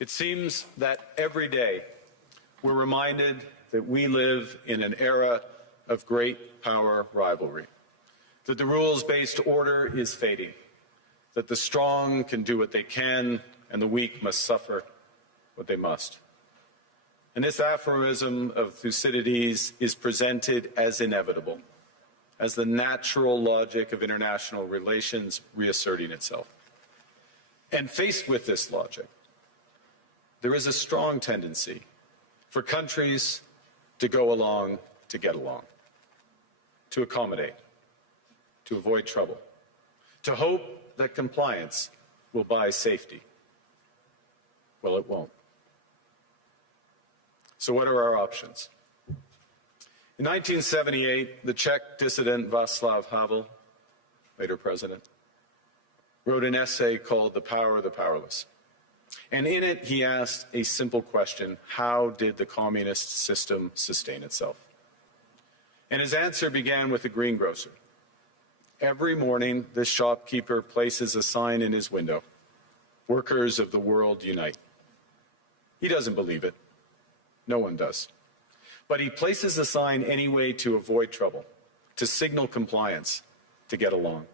It seems that every day we're reminded that we live in an era of great power rivalry, that the rules-based order is fading, that the strong can do what they can and the weak must suffer what they must. And this aphorism of Thucydides is presented as inevitable, as the natural logic of international relations reasserting itself. And faced with this logic, there is a strong tendency for countries to go along to get along, to accommodate, to avoid trouble, to hope that compliance will buy safety. Well, it won't. So what are our options? In 1978, the Czech dissident Václav Havel, later president, wrote an essay called The Power of the Powerless. And in it, he asked a simple question: how did the communist system sustain itself? And his answer began with the greengrocer. Every morning, this shopkeeper places a sign in his window: "Workers of the world unite." He doesn't believe it. No one does. But he places the sign anyway to avoid trouble, to signal compliance, to get along.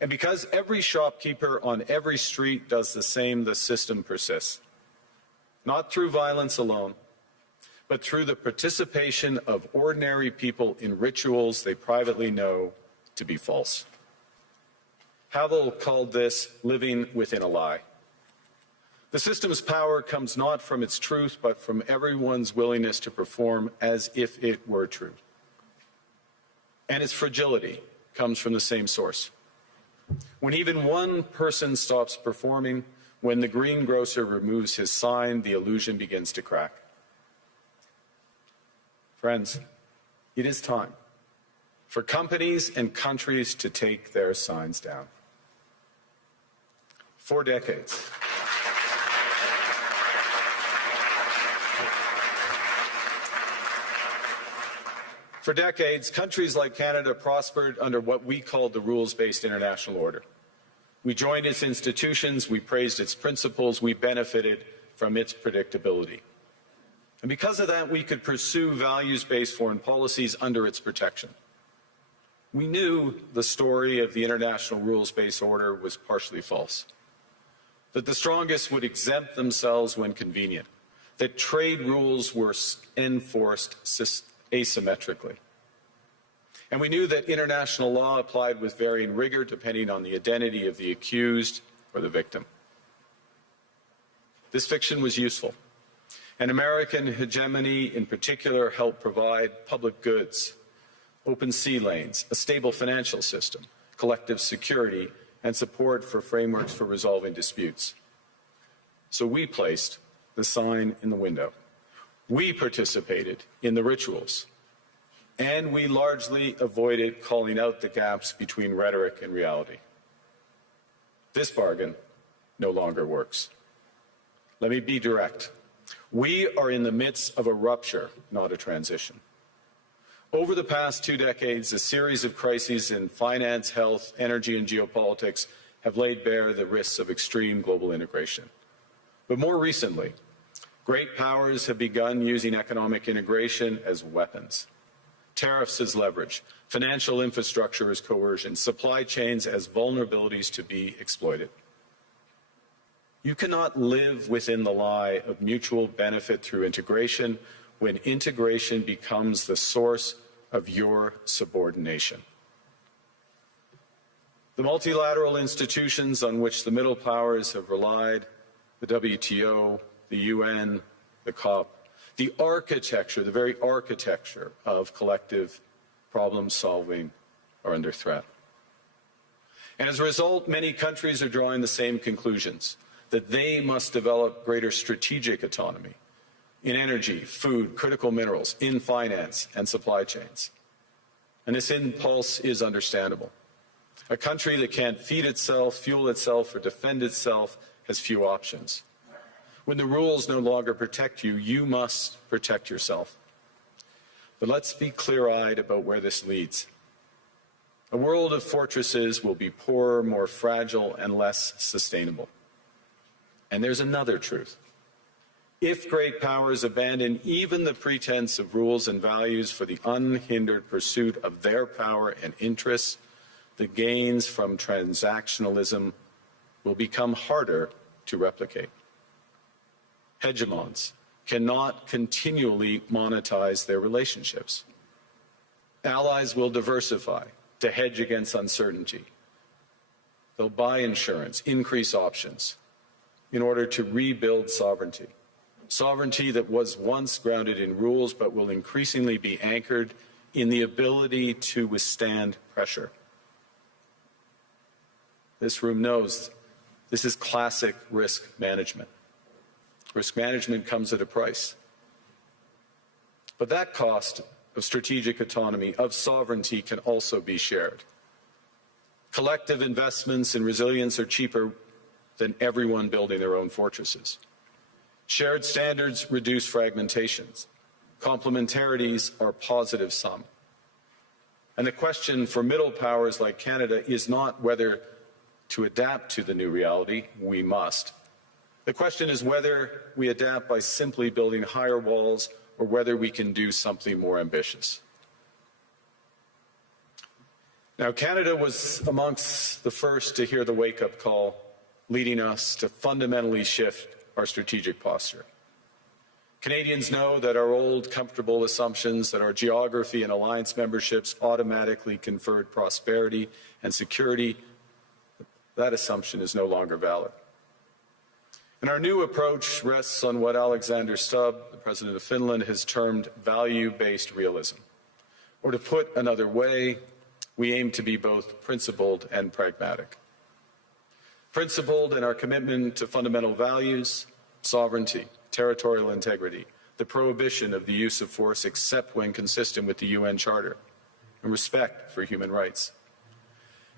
And because every shopkeeper on every street does the same, the system persists. Not through violence alone, but through the participation of ordinary people in rituals they privately know to be false. Havel called this living within a lie. The system's power comes not from its truth, but from everyone's willingness to perform as if it were true. And its fragility comes from the same source. When even one person stops performing, when the greengrocer removes his sign, the illusion begins to crack. Friends, it is time for companies and countries to take their signs down. For decades, countries like Canada prospered under what we called the rules-based international order. We joined its institutions, we praised its principles, we benefited from its predictability. And because of that, we could pursue values-based foreign policies under its protection. We knew the story of the international rules-based order was partially false, that the strongest would exempt themselves when convenient, that trade rules were enforced asymmetrically. And we knew that international law applied with varying rigor depending on the identity of the accused or the victim. This fiction was useful, and American hegemony in particular helped provide public goods, open sea lanes, a stable financial system, collective security, and support for frameworks for resolving disputes. So we placed the sign in the window. We participated in the rituals, and we largely avoided calling out the gaps between rhetoric and reality. This bargain no longer works. Let me be direct. We are in the midst of a rupture, not a transition. Over the past 2 decades, a series of crises in finance, health, energy, and geopolitics have laid bare the risks of extreme global integration. But more recently, great powers have begun using economic integration as weapons. Tariffs as leverage, financial infrastructure as coercion, supply chains as vulnerabilities to be exploited. You cannot live within the lie of mutual benefit through integration when integration becomes the source of your subordination. The multilateral institutions on which the middle powers have relied, the WTO, the UN, the COP, the architecture, the very architecture of collective problem solving are under threat. And as a result, many countries are drawing the same conclusions, that they must develop greater strategic autonomy in energy, food, critical minerals, in finance and supply chains. And this impulse is understandable. A country that can't feed itself, fuel itself, or defend itself has few options. When the rules no longer protect you, you must protect yourself. But let's be clear-eyed about where this leads. A world of fortresses will be poorer, more fragile, and less sustainable. And there's another truth. If great powers abandon even the pretense of rules and values for the unhindered pursuit of their power and interests, the gains from transactionalism will become harder to replicate. Hegemons cannot continually monetize their relationships. Allies will diversify to hedge against uncertainty. They'll buy insurance, increase options in order to rebuild sovereignty. Sovereignty that was once grounded in rules but will increasingly be anchored in the ability to withstand pressure. This room knows this is classic risk management. Risk management comes at a price. But that cost of strategic autonomy, of sovereignty, can also be shared. Collective investments in resilience are cheaper than everyone building their own fortresses. Shared standards reduce fragmentations. Complementarities are positive sum. And the question for middle powers like Canada is not whether to adapt to the new reality. We must. The question is whether we adapt by simply building higher walls or whether we can do something more ambitious. Now, Canada was amongst the first to hear the wake-up call, leading us to fundamentally shift our strategic posture. Canadians know that our old, comfortable assumptions that our geography and alliance memberships automatically conferred prosperity and security, that assumption is no longer valid. And our new approach rests on what Alexander Stubb, the President of Finland, has termed value-based realism. Or to put another way, we aim to be both principled and pragmatic. Principled in our commitment to fundamental values, sovereignty, territorial integrity, the prohibition of the use of force except when consistent with the UN Charter, and respect for human rights.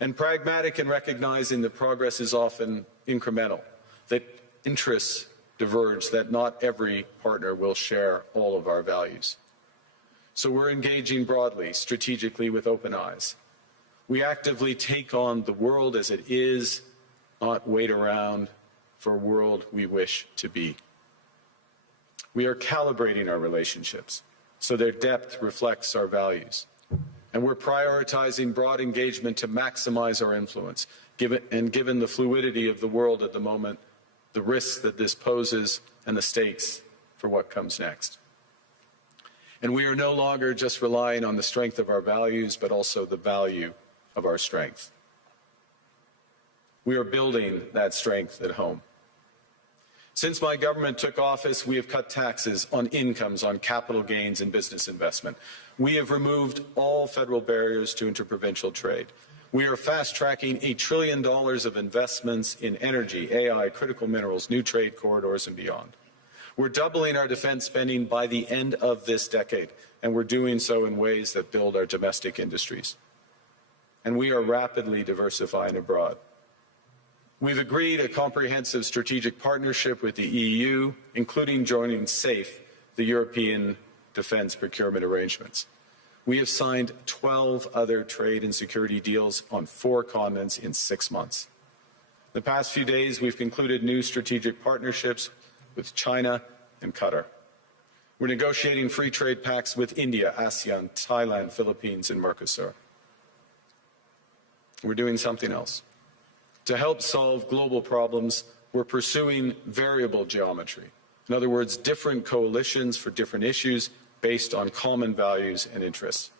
And pragmatic in recognizing that progress is often incremental, that interests diverge, that not every partner will share all of our values. So we're engaging broadly, strategically, with open eyes. We actively take on the world as it is, not wait around for a world we wish to be. We are calibrating our relationships so their depth reflects our values. And we're prioritizing broad engagement to maximize our influence, given the fluidity of the world at the moment, the risks that this poses, and the stakes for what comes next. And we are no longer just relying on the strength of our values, but also the value of our strength. We are building that strength at home. Since my government took office, we have cut taxes on incomes, on capital gains and business investment. We have removed all federal barriers to interprovincial trade. We are fast-tracking $1 trillion of investments in energy, AI, critical minerals, new trade corridors, and beyond. We're doubling our defense spending by the end of this decade, and we're doing so in ways that build our domestic industries. And we are rapidly diversifying abroad. We've agreed a comprehensive strategic partnership with the EU, including joining SAFE, the European Defence Procurement Arrangements. We have signed 12 other trade and security deals on 4 continents in 6 months. The past few days, we've concluded new strategic partnerships with China and Qatar. We're negotiating free trade pacts with India, ASEAN, Thailand, Philippines, and Mercosur. We're doing something else. To help solve global problems, we're pursuing variable geometry. In other words, different coalitions for different issues based on common values and interests.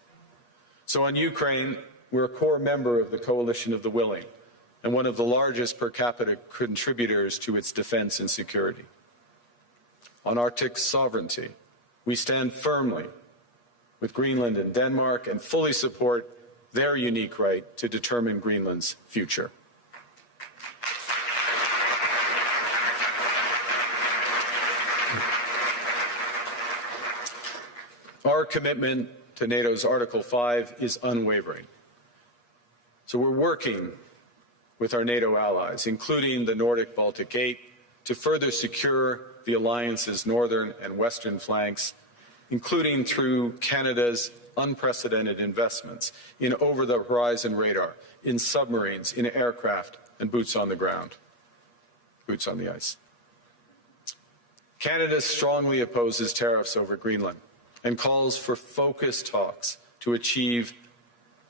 So on Ukraine, we're a core member of the Coalition of the Willing and one of the largest per capita contributors to its defense and security. On Arctic sovereignty, we stand firmly with Greenland and Denmark and fully support their unique right to determine Greenland's future. Our commitment to NATO's Article 5 is unwavering. So we're working with our NATO allies, including the Nordic Baltic 8, to further secure the alliance's northern and western flanks, including through Canada's unprecedented investments in over-the-horizon radar, in submarines, in aircraft, and boots on the ground, boots on the ice. Canada strongly opposes tariffs over Greenland and calls for focused talks to achieve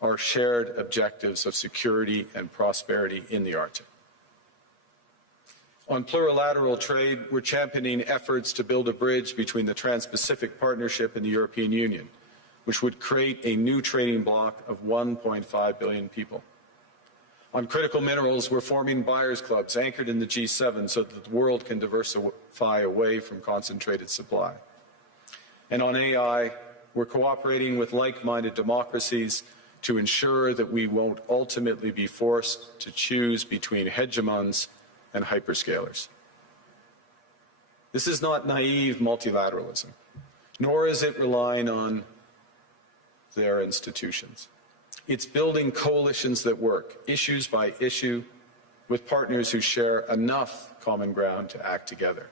our shared objectives of security and prosperity in the Arctic. On plurilateral trade, we're championing efforts to build a bridge between the Trans-Pacific Partnership and the European Union, which would create a new trading bloc of 1.5 billion people. On critical minerals, we're forming buyers' clubs anchored in the G7 so that the world can diversify away from concentrated supply. And on AI, we're cooperating with like-minded democracies to ensure that we won't ultimately be forced to choose between hegemons and hyperscalers. This is not naive multilateralism, nor is it relying on their institutions. It's building coalitions that work, issues by issue, with partners who share enough common ground to act together.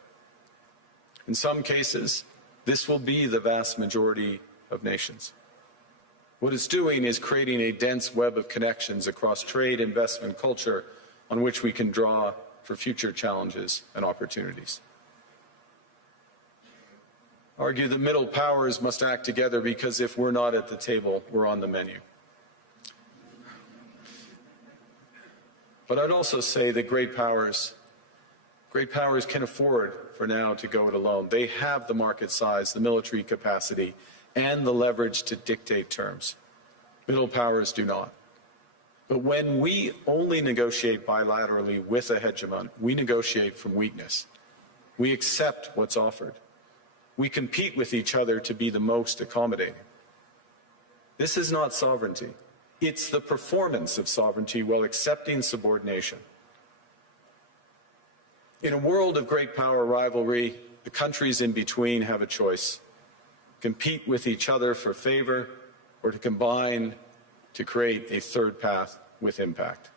In some cases, this will be the vast majority of nations. What it's doing is creating a dense web of connections across trade, investment, culture, on which we can draw for future challenges and opportunities. Argue the middle powers must act together because if we're not at the table, we're on the menu. But I'd also say that great powers can afford for now to go it alone. They have the market size, the military capacity, and the leverage to dictate terms. Middle powers do not. But when we only negotiate bilaterally with a hegemon, we negotiate from weakness. We accept what's offered. We compete with each other to be the most accommodating. This is not sovereignty. It's the performance of sovereignty while accepting subordination. In a world of great power rivalry, the countries in between have a choice: compete with each other for favor, or to combine to create a third path with impact.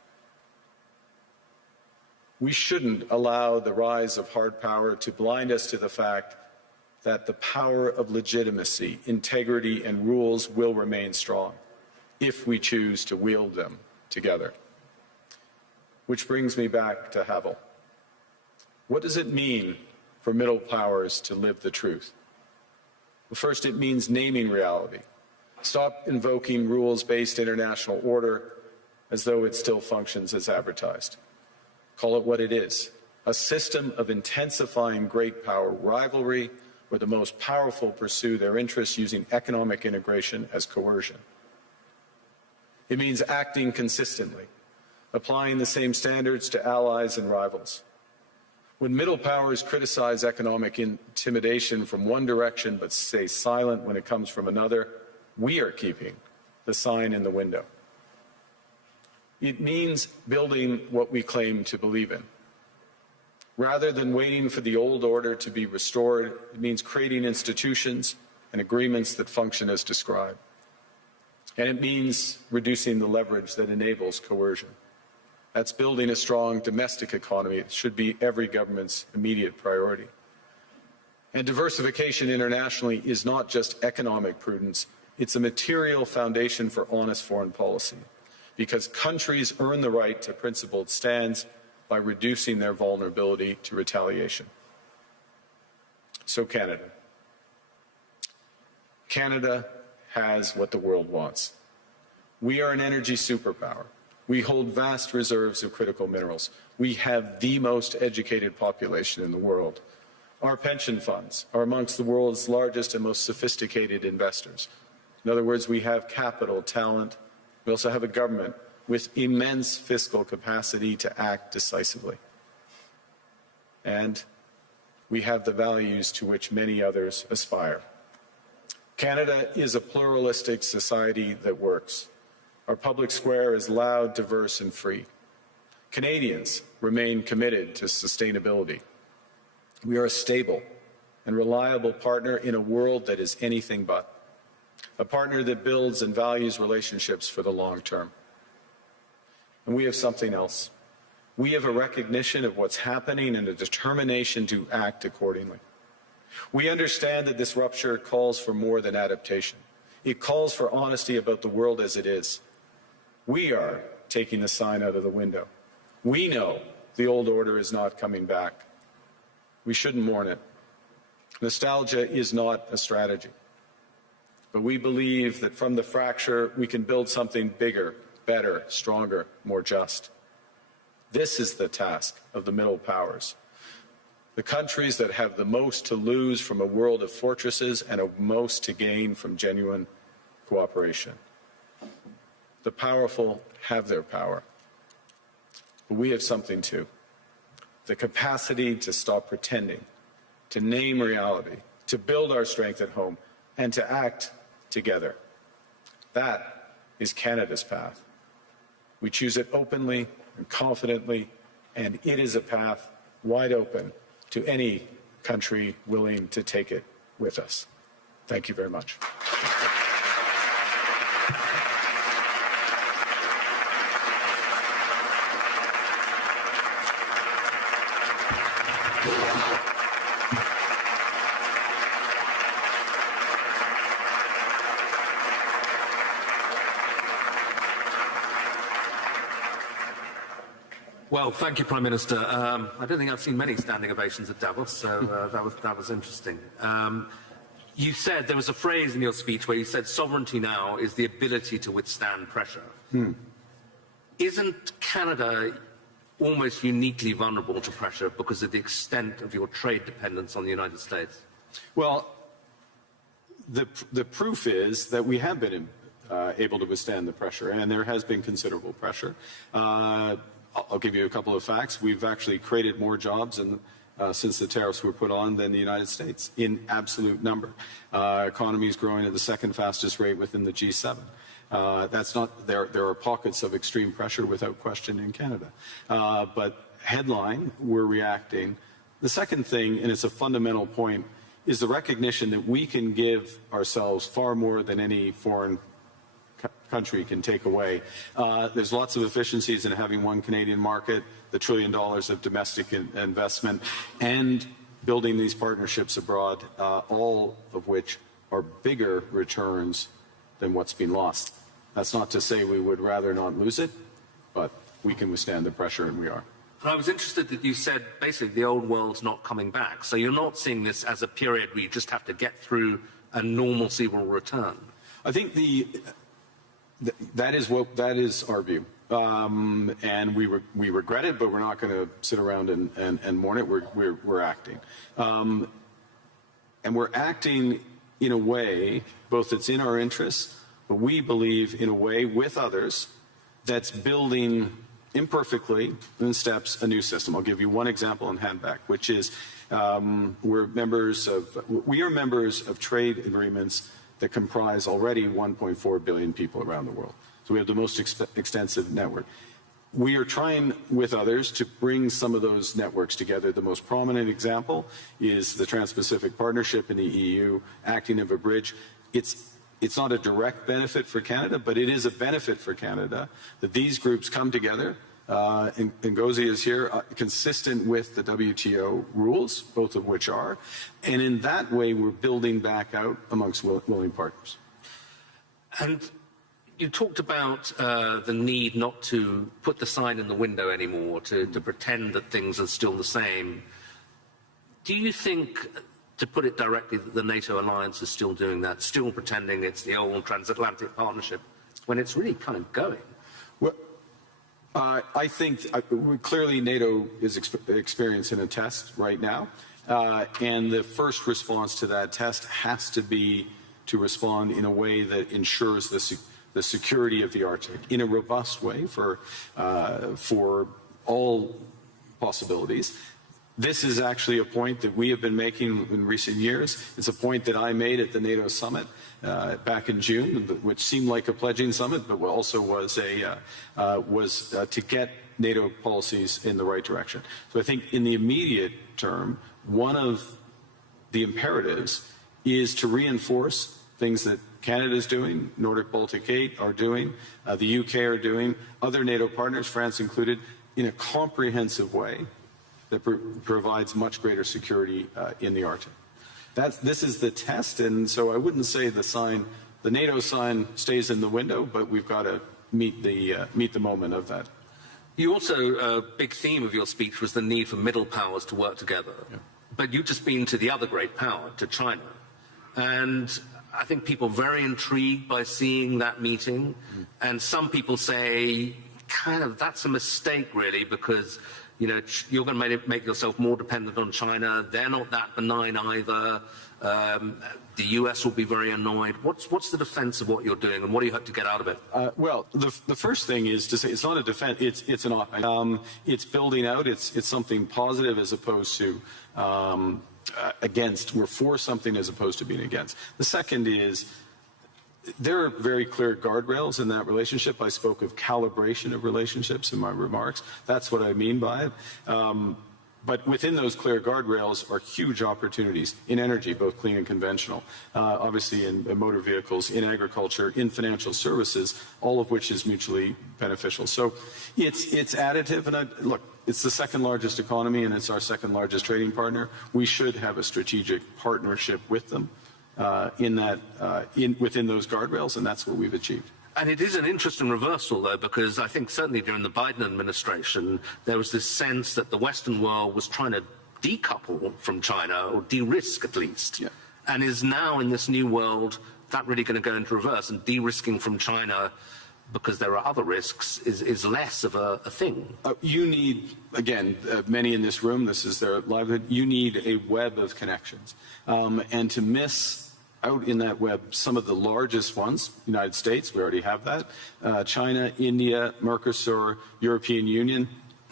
We shouldn't allow the rise of hard power to blind us to the fact that the power of legitimacy, integrity, and rules will remain strong if we choose to wield them together. Which brings me back to Havel. What does it mean for middle powers to live the truth? Well, first, it means naming reality. Stop invoking rules-based international order as though it still functions as advertised. Call it what it is: a system of intensifying great power rivalry where the most powerful pursue their interests using economic integration as coercion. It means acting consistently, applying the same standards to allies and rivals. When middle powers criticize economic intimidation from one direction but stay silent when it comes from another, we are keeping the sign in the window. It means building what we claim to believe in. Rather than waiting for the old order to be restored, it means creating institutions and agreements that function as described. And it means reducing the leverage that enables coercion. That's building a strong domestic economy. It should be every government's immediate priority. And diversification internationally is not just economic prudence, it's a material foundation for honest foreign policy, because countries earn the right to principled stands by reducing their vulnerability to retaliation. So Canada. Canada has what the world wants. We are an energy superpower. We hold vast reserves of critical minerals. We have the most educated population in the world. Our pension funds are amongst the world's largest and most sophisticated investors. In other words, we have capital, talent. We also have a government with immense fiscal capacity to act decisively. And we have the values to which many others aspire. Canada is a pluralistic society that works. Our public square is loud, diverse, and free. Canadians remain committed to sustainability. We are a stable and reliable partner in a world that is anything but. A partner that builds and values relationships for the long term. And we have something else. We have a recognition of what's happening and a determination to act accordingly. We understand that this rupture calls for more than adaptation. It calls for honesty about the world as it is. We are taking the sign out of the window. We know the old order is not coming back. We shouldn't mourn it. Nostalgia is not a strategy, but we believe that from the fracture we can build something bigger, better, stronger, more just. This is the task of the middle powers. The countries that have the most to lose from a world of fortresses and a most to gain from genuine cooperation. The powerful have their power, but we have something too. The capacity to stop pretending, to name reality, to build our strength at home, and to act together. That is Canada's path. We choose it openly and confidently, and it is a path wide open to any country willing to take it with us. Thank you very much. Well, thank you, Prime Minister. I don't think I've seen many standing ovations at Davos, so that was interesting. You said, there was a phrase in your speech where you said sovereignty now is the ability to withstand pressure. Isn't Canada almost uniquely vulnerable to pressure because of the extent of your trade dependence on the United States? Well, the proof is that we have been able to withstand the pressure, and there has been considerable pressure. I'll give you a couple of facts. We've actually created more jobs since the tariffs were put on than the United States in absolute number. Economy is growing at the second fastest rate within the G7. That's not there. There are pockets of extreme pressure without question in Canada, but headline, we're reacting. The second thing, and it's a fundamental point, is the recognition that we can give ourselves far more than any foreign country can take away. There's lots of efficiencies in having one Canadian market, the $1 trillion of domestic investment, and building these partnerships abroad, all of which are bigger returns than what's been lost. That's not to say we would rather not lose it, but we can withstand the pressure, and we are. And I was interested that you said basically the old world's not coming back. So you're not seeing this as a period where you just have to get through and normalcy will return. I think that is our view, and we regret it, but we're not going to sit around and mourn it. We're acting, and we're acting in a way both that's in our interests, but we believe in a way with others that's building imperfectly in steps a new system. I'll give you one example and hand back, which is we are members of trade agreements that comprise already 1.4 billion people around the world. So we have the most extensive network. We are trying with others to bring some of those networks together. The most prominent example is the Trans-Pacific Partnership in the EU, acting as a bridge. It's not a direct benefit for Canada, but it is a benefit for Canada that these groups come together. Ngozi is here, consistent with the WTO rules, both of which are. And in that way, we're building back out amongst willing partners. And you talked about the need not to put the sign in the window anymore, to pretend that things are still the same. Do you think, to put it directly, that the NATO alliance is still doing that, still pretending it's the old transatlantic partnership, when it's really kind of going? Well, I think clearly NATO is experiencing a test right now, and the first response to that test has to be to respond in a way that ensures the security of the Arctic in a robust way for all possibilities. This is actually a point that we have been making in recent years. It's a point that I made at the NATO summit back in June, which seemed like a pledging summit, but also was to get NATO policies in the right direction. So I think in the immediate term, one of the imperatives is to reinforce things that Canada is doing, Nordic Baltic 8 are doing, the UK are doing, other NATO partners, France included, in a comprehensive way that provides much greater security in the Arctic. This is the test, and so I wouldn't say the NATO sign stays in the window, but we've got to meet the moment of that. You also, a big theme of your speech was the need for middle powers to work together. Yeah. But you've just been to the other great power, to China. And I think people are very intrigued by seeing that meeting. And some people say, kind of, that's a mistake, really, because, you know, you're going to make yourself more dependent on China. They're not that benign either. The US will be very annoyed. What's the defense of what you're doing, and what do you hope to get out of it? Well, the first thing is to say it's not a defense. It's building out. It's something positive as opposed to against. We're for something as opposed to being against. The second is there are very clear guardrails in that relationship. I spoke of calibration of relationships in my remarks. That's what I mean by it. But within those clear guardrails are huge opportunities in energy, both clean and conventional, obviously in motor vehicles, in agriculture, in financial services, all of which is mutually beneficial. So it's additive. And look, it's the second largest economy and it's our second largest trading partner. We should have a strategic partnership with them within those guardrails, and that's what we've achieved. And it is an interesting reversal, though, because I think certainly during the Biden administration, there was this sense that the Western world was trying to decouple from China, or de-risk at least, and is now in this new world that really going to go into reverse, and de-risking from China because there are other risks is less of a thing. You need, again, many in this room, this is their livelihood, you need a web of connections. And to miss out in that web some of the largest ones, United States, we already have that, China, India, Mercosur, European Union,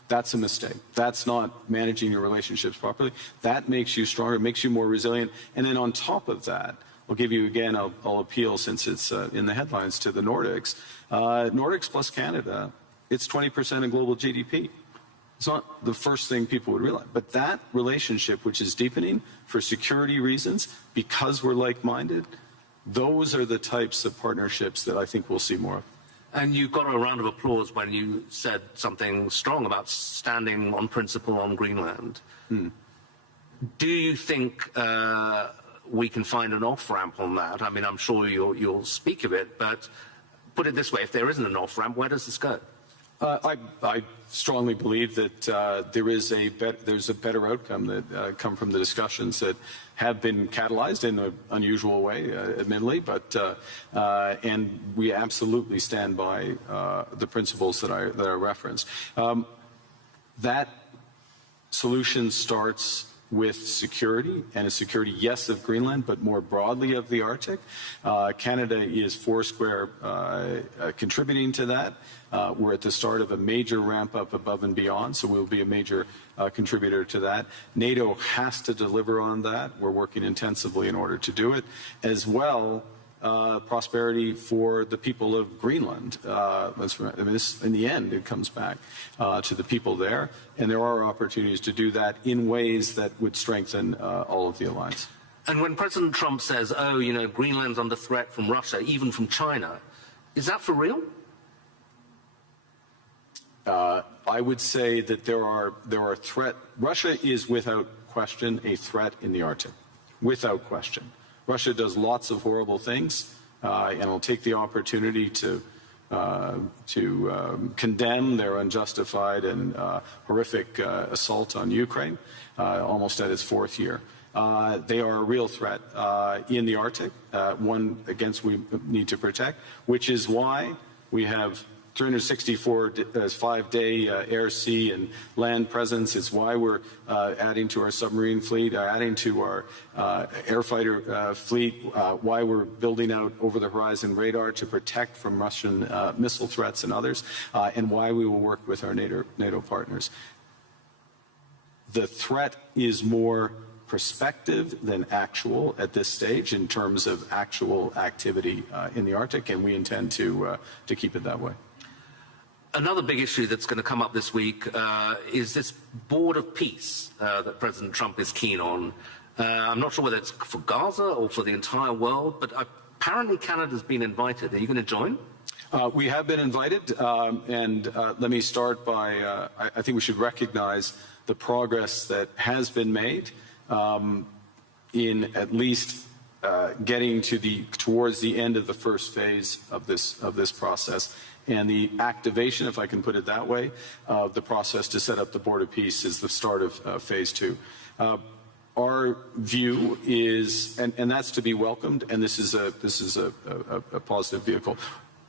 that's a mistake. That's not managing your relationships properly. That makes you stronger, makes you more resilient. And then on top of that, I'll give you again, I'll appeal since it's in the headlines to the Nordics. Nordics plus Canada, it's 20% of global GDP. It's not the first thing people would realize, but that relationship, which is deepening for security reasons, because we're like-minded, those are the types of partnerships that I think we'll see more of. And you got a round of applause when you said something strong about standing on principle on Greenland. Do you think we can find an off-ramp on that? I mean, I'm sure you'll speak of it, but put it this way, if there isn't an off-ramp, where does this go? I strongly believe that there's a better outcome that come from the discussions that have been catalyzed in an unusual way, admittedly, but and we absolutely stand by the principles that I referenced. That solution starts with security, and a security, yes, of Greenland, but more broadly of the Arctic. Canada is foursquare contributing to that. We're at the start of a major ramp up above and beyond, so we'll be a major contributor to that. NATO has to deliver on that. We're working intensively in order to do it. As well, prosperity for the people of Greenland. In the end, it comes back to the people there, and there are opportunities to do that in ways that would strengthen all of the alliance. And when President Trump says, oh, you know, Greenland's under threat from Russia, even from China, is that for real? I would say that there are threats. Russia is without question a threat in the Arctic, without question. Russia does lots of horrible things, and will take the opportunity to condemn their unjustified and horrific assault on Ukraine, almost at its fourth year. They are a real threat in the Arctic, one against we need to protect, which is why we have 364 5-day air, sea, and land presence. It's why we're adding to our submarine fleet, adding to our air fighter fleet, why we're building out over-the-horizon radar to protect from Russian missile threats and others, and why we will work with our NATO partners. The threat is more perspective than actual at this stage in terms of actual activity in the Arctic, and we intend to keep it that way. Another big issue that's going to come up this week is this board of peace that President Trump is keen on. I'm not sure whether it's for Gaza or for the entire world, but apparently Canada's been invited. Are you going to join? We have been invited, and let me start by, I think we should recognize the progress that has been made in at least getting towards the end of the first phase of this process. And the activation, if I can put it that way, of the process to set up the Board of Peace is the start of phase two. Our view is, and that's to be welcomed, and this is a positive vehicle.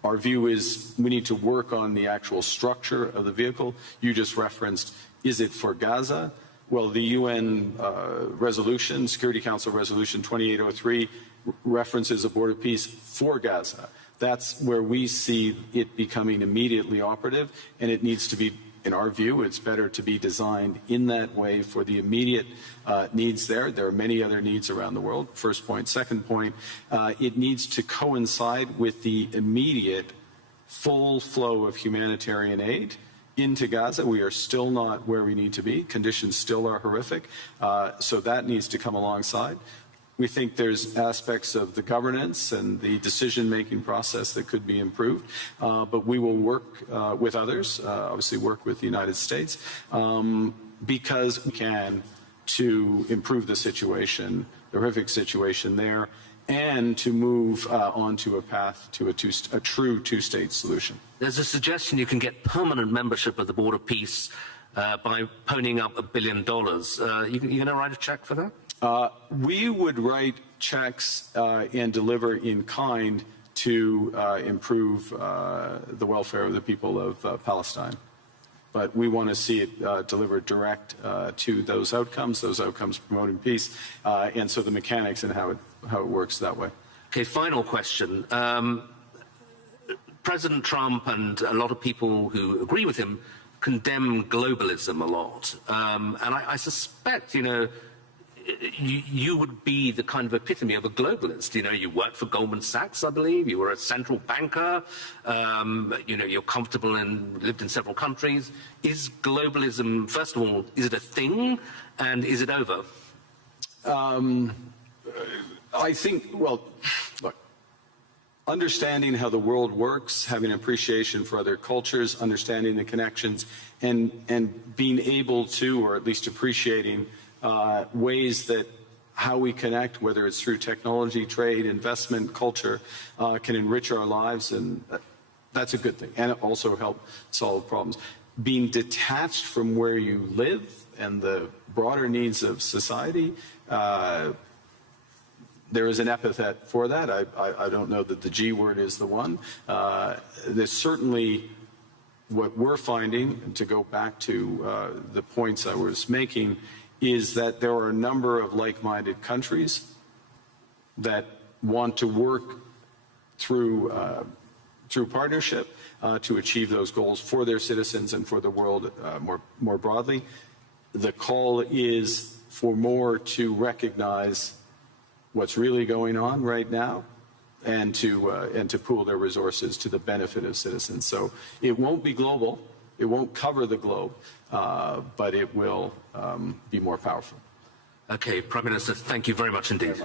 Our view is we need to work on the actual structure of the vehicle. You just referenced, is it for Gaza? Well, the UN resolution, Security Council Resolution 2803, references a border peace for Gaza. That's where we see it becoming immediately operative, and it needs to be, in our view, it's better to be designed in that way for the immediate needs there. There are many other needs around the world, first point. Second point, it needs to coincide with the immediate full flow of humanitarian aid into Gaza. We are still not where we need to be. Conditions still are horrific, so that needs to come alongside. We think there's aspects of the governance and the decision-making process that could be improved, but we will work with others, obviously work with the United States, because we can to improve the situation, the horrific situation there, and to move onto a path to a true two-state solution. There's a suggestion you can get permanent membership of the Board of Peace by ponying up $1 billion. You going to write a check for that? We would write checks and deliver in kind to improve the welfare of the people of Palestine. But we want to see it delivered direct to those outcomes promoting peace, and so the mechanics and how it works that way. Okay, final question. President Trump and a lot of people who agree with him condemn globalism a lot. And I suspect, you would be the kind of epitome of a globalist. You worked for Goldman Sachs, I believe. You were a central banker. You're comfortable and lived in several countries. Is globalism, first of all, is it a thing, and is it over? I think, well, look, understanding how the world works, having an appreciation for other cultures, understanding the connections, and being able to, or at least appreciating ways that how we connect, whether it's through technology, trade, investment, culture, can enrich our lives, and that's a good thing, and also help solve problems. Being detached from where you live and the broader needs of society, there is an epithet for that. I don't know that the G word is the one. There's certainly what we're finding, to go back to the points I was making, is that there are a number of like-minded countries that want to work through partnership to achieve those goals for their citizens and for the world more broadly. The call is for more to recognize what's really going on right now, and to pool their resources to the benefit of citizens. So it won't be global, it won't cover the globe, but it will be more powerful. Okay, Prime Minister, thank you very much indeed.